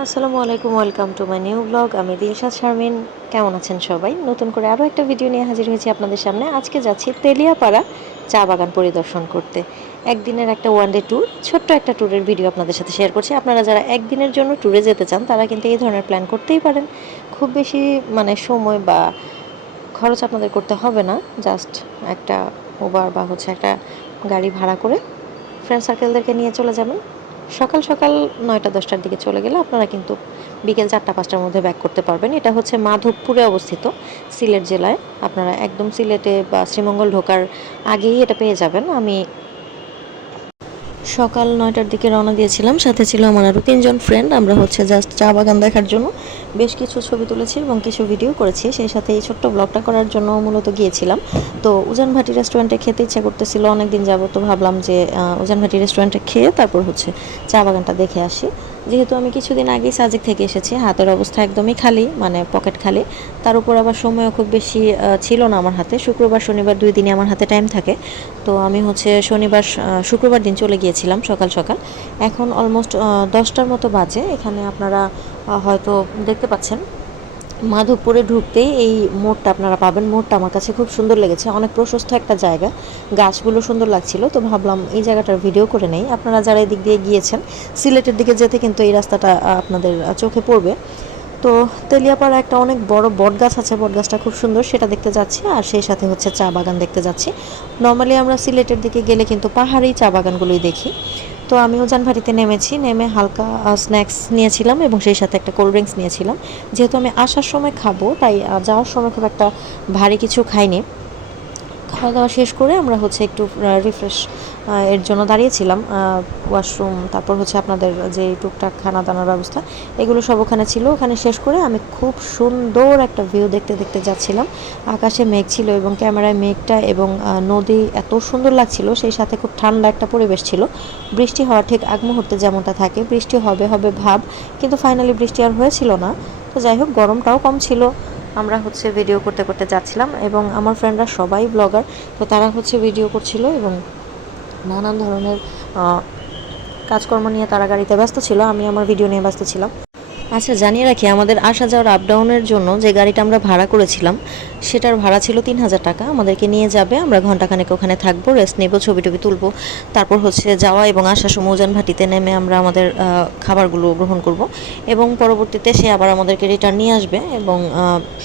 আসসালামু আলাইকুম, welcome to my new blog. আমি দিলশাদ শারমিন। কেমন আছেন সবাই? নতুন করে আরও একটা ভিডিও নিয়ে হাজির হয়েছি আপনাদের সামনে। আজকে যাচ্ছি তেলিয়াপাড়া চা বাগান পরিদর্শন করতে। একদিনের একটা ওয়ান ডে ট্যুর, ছোট্ট একটা ট্যুরের ভিডিও আপনাদের সাথে শেয়ার করছি। আপনারা যারা একদিনের জন্য ট্যুরে যেতে চান তারা কিন্তু এই ধরনের প্ল্যান করতেই পারেন। খুব বেশি সময় বা খরচ আপনাদের করতে হবে না। জাস্ট একটা উবার বা একটা গাড়ি ভাড়া করে ফ্রেন্ড সার্কেলদেরকে নিয়ে চলে যাবেন। সকাল সকাল 9টা-10টার দিকে চলে গেলে আপনারা কিন্তু বিকেল 4টা-5টার মধ্যে ব্যাক করতে পারবেন। এটা হচ্ছে মাধবপুরে অবস্থিত, সিলেট জেলায়। আপনারা একদম সিলেটে বা শ্রীমঙ্গল ঢোকার আগেই এটা পেয়ে যাবেন। আমি সকাল 9টার দিকে রওনা দিয়েছিলাম, সাথে ছিল আমার আরও 3জন ফ্রেন্ড। আমরা জাস্ট চা বাগান দেখার জন্য বেশ কিছু ছবি তুলেছি এবং কিছু ভিডিও করেছি। সেই সাথে এই ছোট্ট ব্লগটা করার জন্য মূলত গিয়েছিলাম। তো উজান ভাটি রেস্টুরেন্টে খেতে ইচ্ছা করতেছিল অনেক দিন যাবো, তো ভাবলাম যে উজান ভাটি রেস্টুরেন্টে খেয়ে তারপর চা বাগানটা দেখে আসি। যেহেতু আমি কিছুদিন আগেই সাজেক থেকে এসেছি, হাতের অবস্থা একদমই খালি, পকেট খালি। তার উপর আবার সময়ও খুব বেশি ছিল না আমার হাতে। শুক্রবার শনিবার 2 দিনই আমার হাতে টাইম থাকে। তো আমি শুক্রবার দিন চলে গিয়েছিলাম সকাল সকাল। এখন অলমোস্ট 10টার মতো বাজে। এখানে আপনারা হয়তো দেখতে পাচ্ছেন, মাধবপুরে ঢুকতেই এই মোড়টা আপনারা পাবেন। মোড়টা আমার কাছে খুব সুন্দর লেগেছে, অনেক প্রশস্ত একটা জায়গা, গাছগুলো সুন্দর লাগছিল। তো ভাবলাম এই জায়গাটার ভিডিও করে নেই। আপনারা যারা এদিক দিয়ে গিয়েছেন, সিলেটের দিকে যেতে কিন্তু এই রাস্তাটা আপনাদের চোখে পড়বে। তো তেলিয়াপাড়া একটা অনেক বড় বট গাছ আছে, বট গাছটা খুব সুন্দর, সেটা দেখতে যাচ্ছি। আর সেই সাথে চা বাগান দেখতে যাচ্ছি। নর্মালি আমরা সিলেটের দিকে গেলে কিন্তু পাহাড়ি চা বাগানগুলোই দেখি। তো আমি উজানভাটিতে নেমেছি, নেমে হালকা স্ন্যাক্স নিয়েছিলাম এবং সেই সাথে একটা কোল্ড ড্রিঙ্কস নিয়েছিলাম। যেহেতু আমি আসার সময় খাবো, তাই যাওয়ার সময় খুব একটা ভারী কিছু খাইনি। খাওয়া দাওয়া শেষ করে আমরা একটু রিফ্রেশ এর জন্য দাঁড়িয়েছিলাম। ওয়াশরুম, তারপর আপনাদের যে টুকটাক খানা দানার ব্যবস্থা, এগুলো সব ওখানে ছিল। ওখানে শেষ করে আমি খুব সুন্দর একটা ভিউ দেখতে দেখতে যাচ্ছিলাম। আকাশে মেঘ ছিল এবং ক্যামেরায় মেঘটা এবং নদী এত সুন্দর লাগছিল। সেই সাথে খুব ঠান্ডা একটা পরিবেশ ছিল। বৃষ্টি হওয়ার ঠিক আগ মুহূর্তে যেমনটা থাকে, বৃষ্টি হবে হবে ভাব, কিন্তু ফাইনালি বৃষ্টি আর হয়েছিল না। তো যাই হোক, গরমটাও কম ছিল। আমরা ভিডিও করতে করতে যাচ্ছিলাম এবং আমার ফ্রেন্ডরা সবাই ব্লগার। তো তারা ভিডিও করছিল এবং নানান ধরনের কাজকর্ম নিয়ে তারা গাড়িতে ব্যস্ত ছিল। আমি আমার ভিডিও নিয়ে ব্যস্ত ছিলাম। আচ্ছা, জানিয়ে রাখি, আমাদের আসা যাওয়ার আপ ডাউনের জন্য যে গাড়িটা আমরা ভাড়া করেছিলাম, সেটার ভাড়া ছিল 3000 টাকা। আমাদেরকে নিয়ে যাবে, আমরা ঘন্টাখানেক ওখানে থাকবো, রেস্ট নেবো, ছবি টবি তুলবো। তারপর যাওয়া এবং আসার সময় উজান ভাটিতে নেমে আমরা আমাদের খাবারগুলো গ্রহণ করব এবং পরবর্তীতে সে আবার আমাদেরকে রিটার্ন নিয়ে আসবে। এবং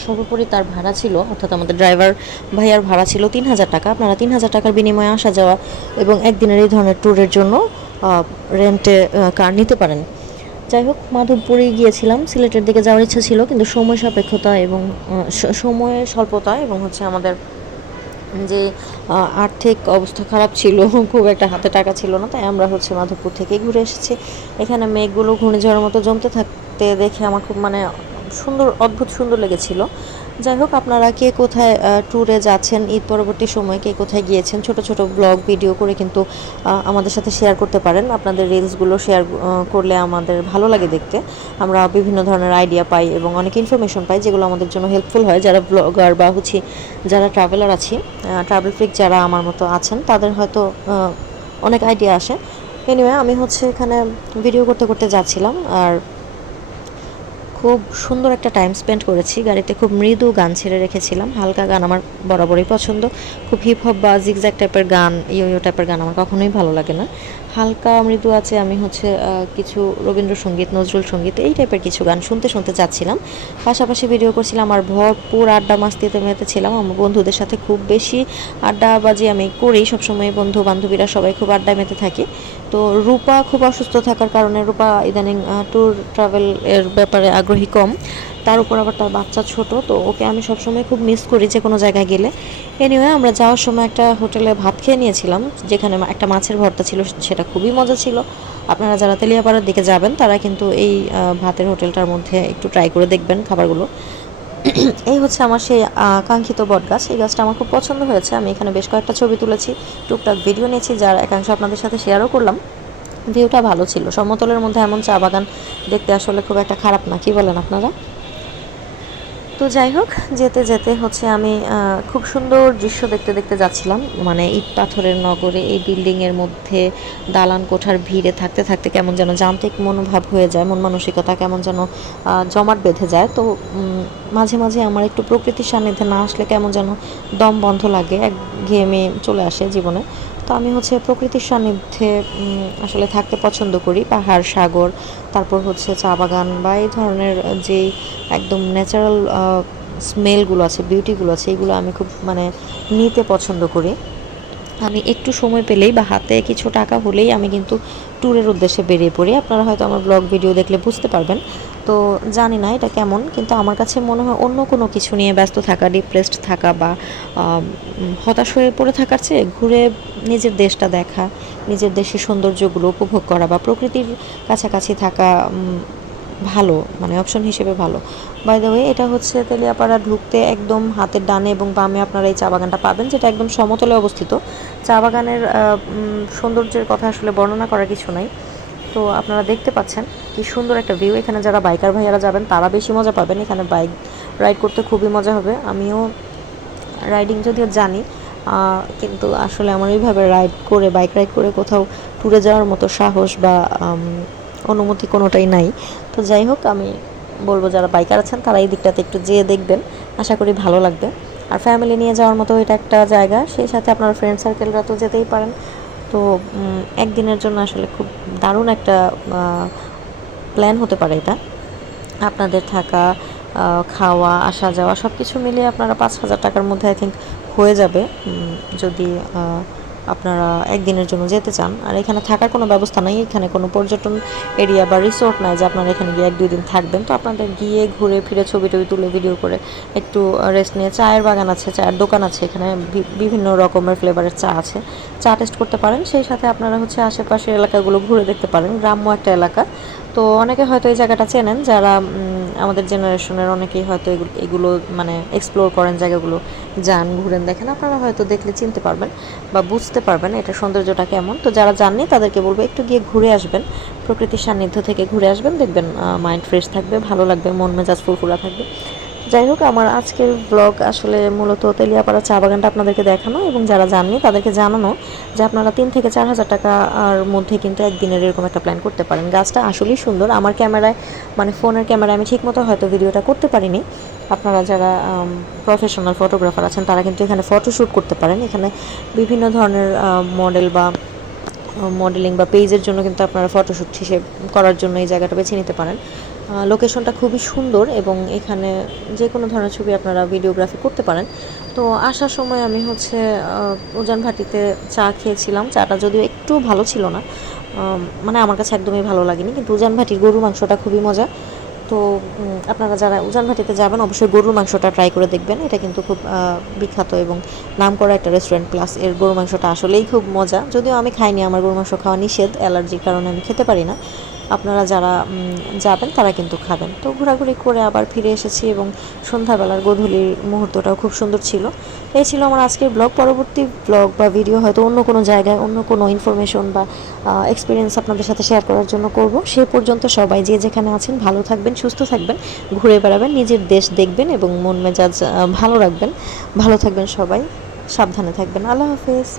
সর্বোপরি তার ভাড়া ছিল, অর্থাৎ আমাদের ড্রাইভার ভাইয়ার ভাড়া ছিল 3000 টাকা। আপনারা 3000 টাকার বিনিময়ে আসা যাওয়া এবং একদিনের এই ধরনের ট্যুরের জন্য রেন্টে কার নিতে পারেন। যাই হোক, মাধবপুরে গিয়েছিলাম। সিলেটের দিকে যাওয়ার ইচ্ছা ছিল, কিন্তু সময় সাপেক্ষতা এবং সময়ের স্বল্পতা এবং আমাদের যে আর্থিক অবস্থা খারাপ ছিল, খুব একটা হাতে টাকা ছিল না, তাই আমরা মাধবপুর থেকেই ঘুরে এসেছি। এখানে মেঘগুলো ঘূর্ণিঝড়ের মতো জমতে থাকতে দেখে আমার খুব সুন্দর, অদ্ভুত সুন্দর লেগেছিল। যাই হোক, আপনারা কে কোথায় ট্যুরে যাচ্ছেন, ঈদ পরবর্তী সময় কে কোথায় গিয়েছেন, ছোট ছোট ব্লগ ভিডিও করে কিন্তু আমাদের সাথে শেয়ার করতে পারেন। আপনাদের রিলসগুলো শেয়ার করলে আমাদের ভালো লাগে দেখতে। আমরা বিভিন্ন ধরনের আইডিয়া পাই এবং অনেক ইনফরমেশন পাই, যেগুলো আমাদের জন্য হেল্পফুল হয়। যারা ব্লগার বা যারা ট্রাভেলার আছি, ট্রাভেল ফ্রিক যারা আমার মতো আছেন, তাদের হয়তো অনেক আইডিয়া আসে। এনিওয়ে, আমি এখানে ভিডিও করতে করতে যাচ্ছিলাম আর খুব সুন্দর একটা টাইম স্পেন্ড করেছি। গাড়িতে খুব মৃদু গান ছেড়ে রেখেছিলাম, হালকা গান আমার বরাবরই পছন্দ। খুব হিপ হপ বা জিগজ্যাগ টাইপের গান, ইয়ো টাইপের গান আমার কখনোই ভালো লাগে না। হালকা মৃদু আছে, আমি কিছু রবীন্দ্রসঙ্গীত, নজরুল সঙ্গীত, এই টাইপের কিছু গান শুনতে শুনতে যাচ্ছিলাম। পাশাপাশি ভিডিও করছিলাম আর ভরপুর আড্ডা মাস্তিতে মেতেছিলাম। আমার বন্ধুদের সাথে খুব বেশি আড্ডাবাজি আমি করি সবসময়, বন্ধু বান্ধবীরা সবাই খুব আড্ডায় মেতে থাকি। তো রূপা খুব অসুস্থ থাকার কারণে, রূপা ইদানিং ট্যুর ট্রাভেল এর ব্যাপারে আগ্রহী কম। তার উপর আবার তার বাচ্চা ছোট, তো ওকে আমি সবসময় খুব মিস করি যে কোনো জায়গায় গেলে। এনিওয়ে, আমরা যাওয়ার সময় একটা হোটেলে ভাত খেয়ে নিয়েছিলাম, যেখানে একটা মাছের ভর্তা ছিল, সেটা খুবই মজা ছিল। আপনারা যারা তেলিয়াপাড়ার দিকে যাবেন তারা কিন্তু এই ভাতের হোটেলটার মধ্যে একটু ট্রাই করে দেখবেন খাবারগুলো। এই আমার সেই কাঙ্ক্ষিত বট গাছ। এই গাছটা আমার খুব পছন্দ হয়েছে। আমি এখানে বেশ কয়েকটা ছবি তুলেছি, টুকটাক ভিডিও নিয়েছি, যার একাংশ আপনাদের সাথে শেয়ারও করলাম। ভিউটা ভালো ছিল। সমতলের মধ্যে এমন চা বাগান দেখতে আসলে খুব একটা খারাপ না, কি বলেন আপনারা? তো যাই হোক, যেতে যেতে হচ্ছে আমি খুব সুন্দর দৃশ্য দেখতে দেখতে যাচ্ছিলাম। মানে ইট পাথরের নগরে এই বিল্ডিংয়ের মধ্যে দালান কোঠার ভিড়ে থাকতে থাকতে কেমন যেন যান্ত্রিক মনোভাব হয়ে যায়, মন মানসিকতা কেমন যেন জমাট বেঁধে যায়। তো মাঝে মাঝে আমার একটু প্রকৃতির সান্নিধ্যে না আসলে কেমন যেন দম বন্ধ লাগে, একঘেয়েমি চলে আসে জীবনে। তো আমি হচ্ছে প্রকৃতির সান্নিধ্যে আসলে থাকতে পছন্দ করি। পাহাড়, সাগর, তারপর হচ্ছে চা বাগান বা এই ধরনের যেই একদম ন্যাচারাল স্মেলগুলো আছে, বিউটিগুলো আছে, এগুলো আমি খুব মানে নিতে পছন্দ করি। আমি একটু সময় পেলেই বা হাতে কিছু টাকা হলেই আমি কিন্তু ট্যুরের উদ্দেশ্যে বেরিয়ে পড়ি। আপনারা হয়তো আমার ব্লগ ভিডিও দেখলে বুঝতে পারবেন। তো জানি না এটা কেমন, কিন্তু আমার কাছে মনে হয় অন্য কোনো কিছু নিয়ে ব্যস্ত থাকা, ডিপ্রেসড থাকা বা হতাশ হয়ে পড়ে থাকার চেয়ে ঘুরে নিজের দেশটা দেখা, নিজের দেশের সৌন্দর্যগুলো উপভোগ করা বা প্রকৃতির কাছাকাছি থাকা ভালো, মানে অপশন হিসেবে ভালো। বাই দ্য ওয়ে, এটা হচ্ছে তেলিয়াপাড়া ঢুকতে একদম হাতের ডানে এবং বামে আপনারা এই চা বাগানটা পাবেন, যেটা একদম সমতলে অবস্থিত। চা বাগানের সৌন্দর্যের কথা আসলে বর্ণনা করার কিছু নাই। তো আপনারা দেখতে পাচ্ছেন কি সুন্দর একটা ভিউ। এখানে যারা বাইকার ভাইয়ারা যাবেন তারা বেশি মজা পাবেন, এখানে বাইক রাইড করতে খুবই মজা হবে। আমিও রাইডিং যদিও জানি, কিন্তু আসলে আমার ওইভাবে বাইক রাইড করে কোথাও ট্যুরে যাওয়ার মতো সাহস বা অনুমতি কোনোটাই নাই। তো যাই হোক, আমি বলবো যারা বাইকার আছেন তারা এই দিকটাতে একটু যেয়ে দেখবেন, আশা করি ভালো লাগবে। আর ফ্যামিলি নিয়ে যাওয়ার মতো এটা একটা জায়গা, সেই সাথে আপনার ফ্রেন্ড সার্কেলরা তো যেতেই পারেন। তো একদিনের জন্য আসলে খুব দারুণ একটা প্ল্যান হতে পারে এটা। আপনাদের থাকা, খাওয়া, আসা যাওয়া সব কিছু মিলিয়ে আপনারা 5,000 টাকার মধ্যে আই থিঙ্ক হয়ে যাবে, যদি আপনারা একদিনের জন্য যেতে চান। আর এখানে থাকার কোনো ব্যবস্থা নাই, এখানে কোনো পর্যটন এরিয়া বা রিসোর্ট নাই যে আপনারা এখানে গিয়ে 1-2 দিন থাকবেন। তো আপনাদের গিয়ে ঘুরে ফিরে ছবি টবি তুলে ভিডিও করে একটু রেস্ট নিয়ে, চায়ের বাগান আছে, চায়ের দোকান আছে, এখানে বিভিন্ন রকমের ফ্লেভারের চা আছে, চা টেস্ট করতে পারেন। সেই সাথে আপনারা হচ্ছে আশেপাশের এলাকাগুলো ঘুরে দেখতে পারেন, গ্রাম্য একটা এলাকা। তো অনেকে হয়তো এই জায়গাটা চেনেন, যারা আমাদের জেনারেশনের অনেকেই হয়তো এগুলো মানে এক্সপ্লোর করেন, জায়গাগুলো যান, ঘুরেন, দেখেন। আপনারা হয়তো দেখলে চিনতে পারবেন বা বুঝতে পারবেন এটার সৌন্দর্যটা কেমন। তো যারা জাননি তাদেরকে বলবো একটু গিয়ে ঘুরে আসবেন, প্রকৃতির সান্নিধ্য থেকে ঘুরে আসবেন, দেখবেন মাইন্ড ফ্রেশ থাকবে, ভালো লাগবে, মন মেজাজ ফুরফুরা থাকবে। যাই হোক, আমার আজকের ব্লগ আসলে মূলত তেলিয়াপাড়া চা বাগানটা আপনাদেরকে দেখানো এবং যারা জাননি তাদেরকে জানানো যে আপনারা 3,000 থেকে 4,000 টাকার মধ্যে কিন্তু একদিনের এরকম একটা প্ল্যান করতে পারেন। গাছটা আসলেই সুন্দর। আমার ক্যামেরায়, মানে ফোনের ক্যামেরায় আমি ঠিকমতো হয়তো ভিডিওটা করতে পারিনি। আপনারা যারা প্রফেশনাল ফটোগ্রাফার আছেন তারা কিন্তু এখানে ফটোশ্যুট করতে পারেন। এখানে বিভিন্ন ধরনের মডেলিং বা পেজের জন্য কিন্তু আপনারা ফটোশ্যুট হিসেবে করার জন্য এই জায়গাটা বেছে নিতে পারেন। লোকেশনটা খুবই সুন্দর এবং এখানে যে কোনো ধরনের ছবি আপনারা ভিডিওগ্রাফি করতে পারেন। তো আসার সময় আমি হচ্ছে উজান ভাটিতে চা খেয়েছিলাম। চাটা যদিও একটু ভালো ছিল না, মানে আমার কাছে একদমই ভালো লাগেনি, কিন্তু উজান ভাটির গরুর মাংসটা খুবই মজা। তো আপনারা যারা উজান ভাটিতে যাবেন অবশ্যই গরুর মাংসটা ট্রাই করে দেখবেন। এটা কিন্তু খুব বিখ্যাত এবং নামকরা একটা রেস্টুরেন্ট, প্লাস এর গরুর মাংসটা আসলেই খুব মজা। যদিও আমি খাইনি, আমার গরুর মাংস খাওয়া নিষেধ, অ্যালার্জির কারণে আমি খেতে পারি না। আপনারা যারা যাবেন তারা কিন্তু খাবেন। তো ঘোরাঘুরি করে আবার ফিরে এসেছি এবং সন্ধ্যাবেলার গধূলির মুহূর্তটাও খুব সুন্দর ছিল। এই ছিল আমার আজকের ব্লগ। পরবর্তী ব্লগ বা ভিডিও হয়তো অন্য কোনো জায়গায় অন্য কোনো ইনফরমেশন বা এক্সপিরিয়েন্স আপনাদের সাথে শেয়ার করার জন্য করব। সে পর্যন্ত সবাই যে যেখানে আছেন ভালো থাকবেন, সুস্থ থাকবেন, ঘুরে বেড়াবেন, নিজের দেশ দেখবেন এবং মন মেজাজ ভালো রাখবেন। ভালো থাকবেন সবাই, সাবধানে থাকবেন। আল্লাহ হাফেজ।